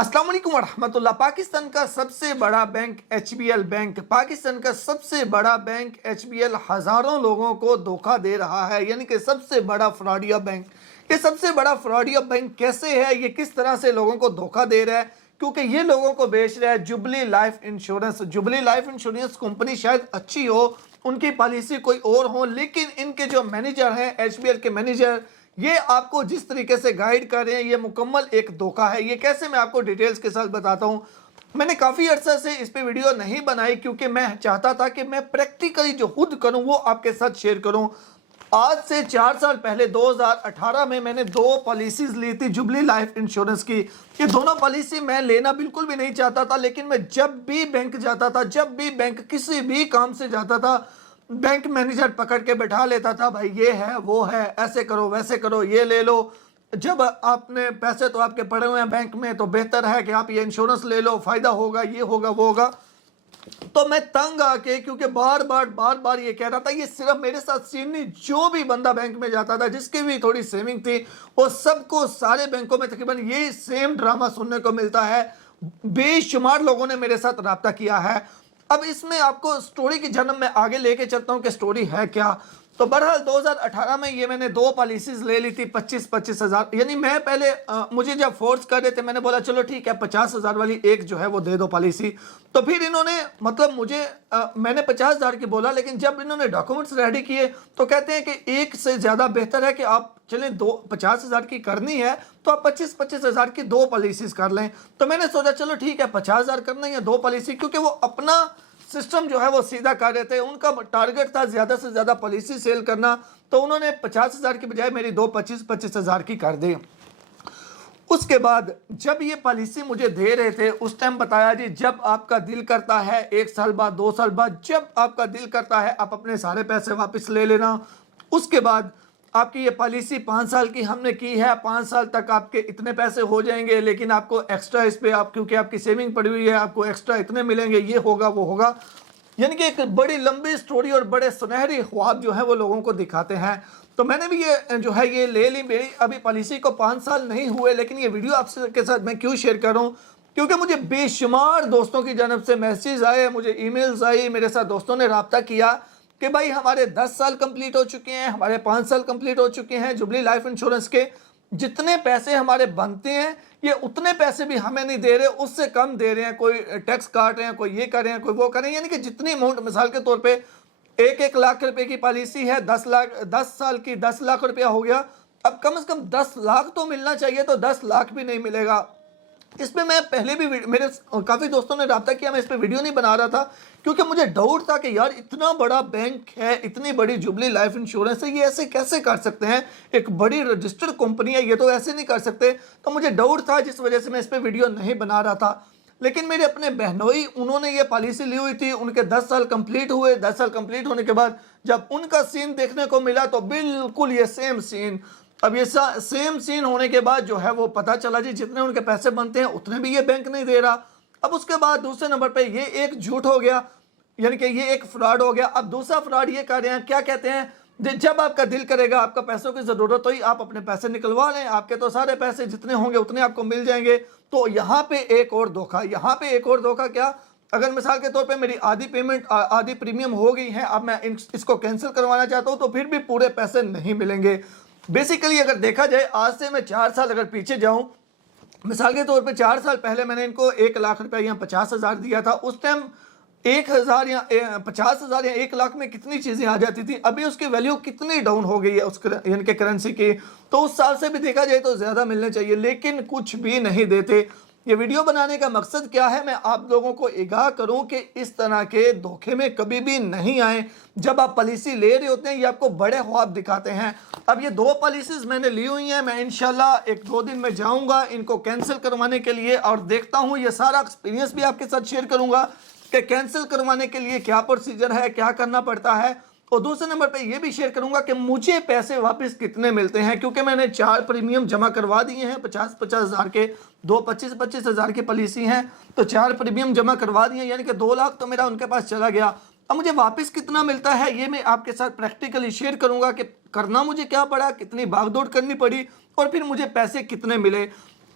अस्सलाम वालेकुम वरहमतुल्लाह। पाकिस्तान का सबसे बड़ा बैंक एचबीएल बैंक, पाकिस्तान का सबसे बड़ा बैंक एचबीएल हज़ारों लोगों को धोखा दे रहा है, यानी कि सबसे बड़ा फ्रॉडिया बैंक। ये सबसे बड़ा फ्रॉडिया बैंक कैसे है, ये किस तरह से लोगों को धोखा दे रहा है? क्योंकि ये लोगों को बेच रहा है jubilee life insurance. Jubilee life insurance company शायद अच्छी हो, उनकी पॉलिसी कोई और हो, लेकिन इनके जो मैनेजर हैं, एचबीएल के मैनेजर, ये आपको जिस तरीके से गाइड कर रहे हैं, ये मुकम्मल एक धोखा है। ये कैसे, मैं आपको डिटेल्स के साथ बताता हूँ। मैंने काफ़ी अर्सा से इस पे वीडियो नहीं बनाई क्योंकि मैं चाहता था कि मैं प्रैक्टिकली जो खुद करूँ वो आपके साथ शेयर करूँ। आज से 4 साल पहले 2018 में मैंने 2 पॉलिसीज ली थी जुबली लाइफ इंश्योरेंस की। ये दोनों पॉलिसी मैं लेना बिल्कुल भी नहीं चाहता था, लेकिन मैं जब भी बैंक जाता था, जब भी बैंक किसी भी काम से जाता था, बैंक मैनेजर पकड़ के बैठा लेता था, भाई ये है वो है, ऐसे करो वैसे करो, ये ले लो। जब आपने पैसे तो आपके पड़े हुए हैं बैंक में, तो बेहतर है कि आप ये इंश्योरेंस ले लो, फायदा होगा, ये होगा वो होगा। तो मैं तंग आके, क्योंकि बार बार ये कह रहा था, ये सिर्फ मेरे साथ सीन नहीं, जो भी बंदा बैंक में जाता था, जिसकी भी थोड़ी सेविंग थी, वो सबको सारे बैंकों में तकरीबन ये सेम ड्रामा सुनने को मिलता है। बेशुमार लोगों ने मेरे साथ रब्ता किया है। अब इसमें आपको स्टोरी की जन्म मैं आगे लेके चलता हूँ कि स्टोरी है क्या। तो बहरहाल 2018 में ये मैंने 2 पॉलिसीज ले ली थी 25-25 हज़ार। यानी मैं पहले मुझे जब फोर्स कर रहे थे, मैंने बोला चलो ठीक है 50 हज़ार वाली एक जो है वो दे दो पॉलिसी। तो फिर इन्होंने, मतलब मुझे मैंने 50 हज़ार की बोला, लेकिन जब इन्होंने डॉक्यूमेंट्स रेडी किए तो कहते हैं कि एक से ज़्यादा बेहतर है कि आप चलें 50 हज़ार की करनी है तो आप 25-25 हज़ार की 2 पॉलिसीज कर लें। तो मैंने सोचा चलो ठीक है 50 हज़ार करना है या 2 पॉलिसी, क्योंकि वो अपना सिस्टम जो है वो सीधा कर रहे थे। उनका टारगेट था ज़्यादा से ज़्यादा पॉलिसी सेल करना, तो उन्होंने 50 हज़ार की बजाय मेरी 2 25-25 हज़ार की कर दी। उसके बाद जब ये पॉलिसी मुझे दे रहे थे, उस टाइम बताया जी जब आपका दिल करता है 1 साल बाद 2 साल बाद, जब आपका दिल करता है आप अपने सारे पैसे वापस ले लेना। उसके बाद आपकी ये पॉलिसी 5 साल की हमने की है, 5 साल तक आपके इतने पैसे हो जाएंगे, लेकिन आपको एक्स्ट्रा इस पे, आप क्योंकि आपकी सेविंग पड़ी हुई है, आपको एक्स्ट्रा इतने मिलेंगे, ये होगा वो होगा। यानी कि एक बड़ी लंबी स्टोरी और बड़े सुनहरी ख्वाब जो है वो लोगों को दिखाते हैं। तो मैंने भी ये जो है ये ले ली। मेरी अभी पॉलिसी को 5 साल नहीं हुए, लेकिन ये वीडियो आपसे के साथ मैं क्यों शेयर कर रहा हूँ, क्योंकि मुझे बेशुमार दोस्तों की जानब से मैसेज आए, मुझे ईमेल्स आई, मेरे साथ दोस्तों ने रब्ता किया कि भाई हमारे 10 साल कंप्लीट हो चुके हैं, हमारे 5 साल कंप्लीट हो चुके हैं जुबली लाइफ इंश्योरेंस के, जितने पैसे हमारे बनते हैं ये उतने पैसे भी हमें नहीं दे रहे, उससे कम दे रहे हैं, कोई टैक्स काट रहे हैं, कोई ये कर रहे हैं, कोई वो कर रहे हैं। यानी कि जितनी अमाउंट, मिसाल के तौर पे 1-1 लाख रुपए की पॉलिसी है, 10 साल की 10 लाख रुपया हो गया। अब कम से कम 10 लाख तो मिलना चाहिए, तो 10 लाख भी नहीं मिलेगा। इस पे मैं पहले भी मेरे काफ़ी दोस्तों ने रब्ता किया, मैं इस पे वीडियो नहीं बना रहा था क्योंकि मुझे डाउट था कि यार इतना बड़ा बैंक है, इतनी बड़ी जुबली लाइफ इंश्योरेंस है, ये ऐसे कैसे कर सकते हैं, एक बड़ी रजिस्टर्ड कंपनी है, ये तो ऐसे नहीं कर सकते। तो मुझे डाउट था, जिस वजह से मैं इस पे वीडियो नहीं बना रहा था। लेकिन मेरे अपने बहनोई, उन्होंने ये पॉलिसी ली हुई थी, उनके 10 साल कंप्लीट हुए। 10 साल कंप्लीट होने के बाद जब उनका सीन देखने को मिला तो बिल्कुल ये सेम सीन। अब ये सेम सीन होने के बाद जो है वो पता चला जी जितने उनके पैसे बनते हैं उतने भी ये बैंक नहीं दे रहा। अब उसके बाद दूसरे नंबर पे ये एक झूठ हो गया, यानी कि ये एक फ्रॉड हो गया। अब दूसरा फ्रॉड ये कर रहे हैं, क्या कहते हैं, जब आपका दिल करेगा, आपका पैसों की ज़रूरत हो, आप अपने पैसे निकलवा लें, आपके तो सारे पैसे जितने होंगे उतने आपको मिल जाएंगे। तो यहाँ पे एक और धोखा, यहाँ पे एक और धोखा क्या, अगर मिसाल के तौर पे मेरी आधी पेमेंट, आधी प्रीमियम हो गई है, अब मैं इसको कैंसिल करवाना चाहता हूँ, तो फिर भी पूरे पैसे नहीं मिलेंगे। बेसिकली अगर देखा जाए, आज से मैं 4 साल अगर पीछे जाऊं, मिसाल के तौर पे 4 साल पहले मैंने इनको 1 लाख रुपया या 50 हज़ार दिया था। उस टाइम 1 हज़ार या 50 हज़ार या 1 लाख में कितनी चीज़ें आ जाती थी, अभी उसकी वैल्यू कितनी डाउन हो गई है उस यानी कि करेंसी की। तो उस साल से भी देखा जाए तो ज़्यादा मिलने चाहिए, लेकिन कुछ भी नहीं देते। ये वीडियो बनाने का मकसद क्या है, मैं आप लोगों को आगाह करूं कि इस तरह के धोखे में कभी भी नहीं आए। जब आप पॉलिसी ले रहे होते हैं ये आपको बड़े ख्वाब दिखाते हैं। अब ये 2 पॉलिसीज मैंने ली हुई हैं, मैं इंशाल्लाह 1-2 दिन में जाऊंगा इनको कैंसिल करवाने के लिए और देखता हूं, ये सारा एक्सपीरियंस भी आपके साथ शेयर करूंगा कि कैंसिल करवाने के लिए क्या प्रोसीजर है, क्या करना पड़ता है। और दूसरे नंबर पे ये भी शेयर करूंगा कि मुझे पैसे वापस कितने मिलते हैं, क्योंकि मैंने 4 प्रीमियम जमा करवा दिए हैं 50-50 हज़ार के, 2 25-25 हज़ार की पॉलिसी हैं, तो 4 प्रीमियम जमा करवा दिए, यानी कि 2 लाख तो मेरा उनके पास चला गया। अब मुझे वापस कितना मिलता है ये मैं आपके साथ प्रैक्टिकली शेयर करूंगा कि करना मुझे क्या पड़ा, कितनी भागदौड़ करनी पड़ी और फिर मुझे पैसे कितने मिले।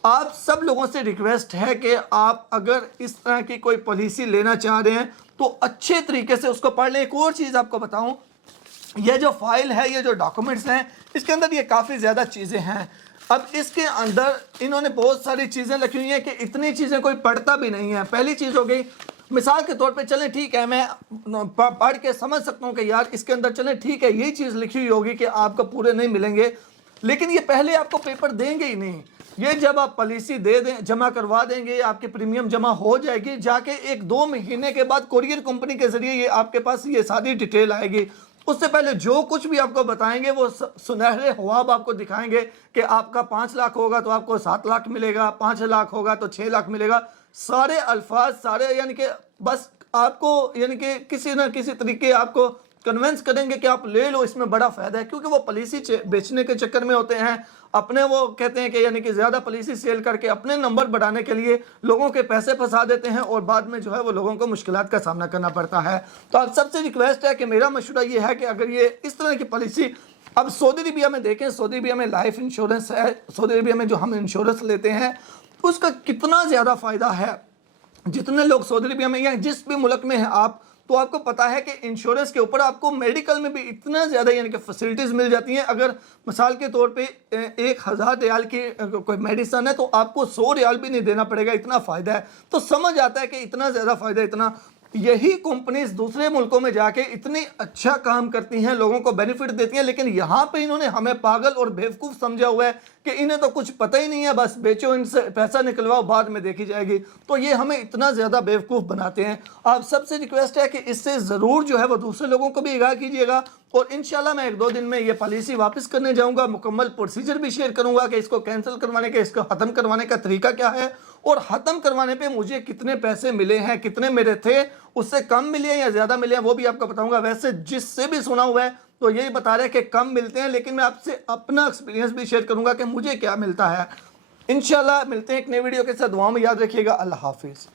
आप सब लोगों से रिक्वेस्ट है कि आप अगर इस तरह की कोई पॉलिसी लेना चाह रहे हैं तो अच्छे तरीके से उसको पढ़ लें। एक और चीज़ आपको बताऊं, ये जो फाइल है, ये जो डॉक्यूमेंट्स हैं, इसके अंदर ये काफ़ी ज़्यादा चीज़ें हैं। अब इसके अंदर इन्होंने बहुत सारी चीज़ें लिखी हुई हैं कि इतनी चीज़ें कोई पढ़ता भी नहीं है। पहली चीज़ हो गई, मिसाल के तौर पे चलें ठीक है, मैं पढ़ के समझ सकता हूँ कि यार इसके अंदर चलें ठीक है, यही चीज़ लिखी हुई होगी कि आपको पूरे नहीं मिलेंगे, लेकिन ये पहले आपको पेपर देंगे ही नहीं। ये जब आप पॉलिसी दे दें, जमा करवा देंगे, आपकी प्रीमियम जमा हो जाएगी, जाके 1-2 महीने के बाद कुरियर कंपनी के ज़रिए ये आपके पास ये सारी डिटेल आएगी। उससे पहले जो कुछ भी आपको बताएंगे वो सुनहरे ख्वाब आपको दिखाएंगे कि आपका 5 लाख होगा तो आपको 7 लाख मिलेगा, 5 लाख होगा तो 6 लाख मिलेगा। सारे अल्फाज सारे यानी कि बस आपको यानी कि किसी ना किसी तरीके आपको कन्विंस करेंगे कि आप ले लो, इसमें बड़ा फ़ायदा है, क्योंकि वो पॉलिसी बेचने के चक्कर में होते हैं। अपने वो कहते हैं कि यानी कि ज़्यादा पॉलिसी सेल करके अपने नंबर बढ़ाने के लिए लोगों के पैसे फंसा देते हैं और बाद में जो है वो लोगों को मुश्किलात का सामना करना पड़ता है। तो आप सबसे रिक्वेस्ट है कि मेरा मशवरा ये है कि अगर ये इस तरह की पॉलिसी, अब सऊदी अरबिया में देखें, सऊदी अरबिया में लाइफ इंश्योरेंस है, सऊदी अरबिया में जो हम इंश्योरेंस लेते हैं उसका कितना ज़्यादा फ़ायदा है। जितने लोग सऊदी अरबिया में या जिस भी मुल्क में हैं आप, तो आपको पता है कि इंश्योरेंस के ऊपर आपको मेडिकल में भी इतना ज़्यादा यानी कि फैसिलिटीज़ मिल जाती हैं। अगर मिसाल के तौर पे 1000 रियाल की कोई मेडिसन है तो आपको 100 रियाल भी नहीं देना पड़ेगा, इतना फ़ायदा है। तो समझ आता है कि इतना ज़्यादा फ़ायदा, इतना यही कंपनीज दूसरे मुल्कों में जाके इतनी अच्छा काम करती हैं, लोगों को बेनिफिट देती हैं, लेकिन यहाँ पे इन्होंने हमें पागल और बेवकूफ़ समझा हुआ है कि इन्हें तो कुछ पता ही नहीं है, बस बेचो, इनसे पैसा निकलवाओ, बाद में देखी जाएगी। तो ये हमें इतना ज़्यादा बेवकूफ़ बनाते हैं। आप सबसे रिक्वेस्ट है कि इससे ज़रूर जो है वो दूसरे लोगों को भी आगाह कीजिएगा और इंशाल्लाह मैं 1-2 दिन में ये पॉलिसी वापस करने जाऊंगा, मुकम्मल प्रोसीजर भी शेयर करूंगा कि इसको कैंसिल करवाने का, इसको ख़त्म करवाने का तरीका क्या है और ख़त्म करवाने पे मुझे कितने पैसे मिले हैं, कितने मेरे थे, उससे कम मिले हैं या ज़्यादा मिले हैं, वो भी आपको बताऊंगा। वैसे जिससे भी सुना हुआ है तो यही बता रहे हैं कि कम मिलते हैं, लेकिन मैं आपसे अपना एक्सपीरियंस भी शेयर करूंगा कि मुझे क्या मिलता है। इंशाल्लाह मिलते हैं एक नई वीडियो के साथ। दुआ में याद रखिएगा। अल्लाह हाफिज़।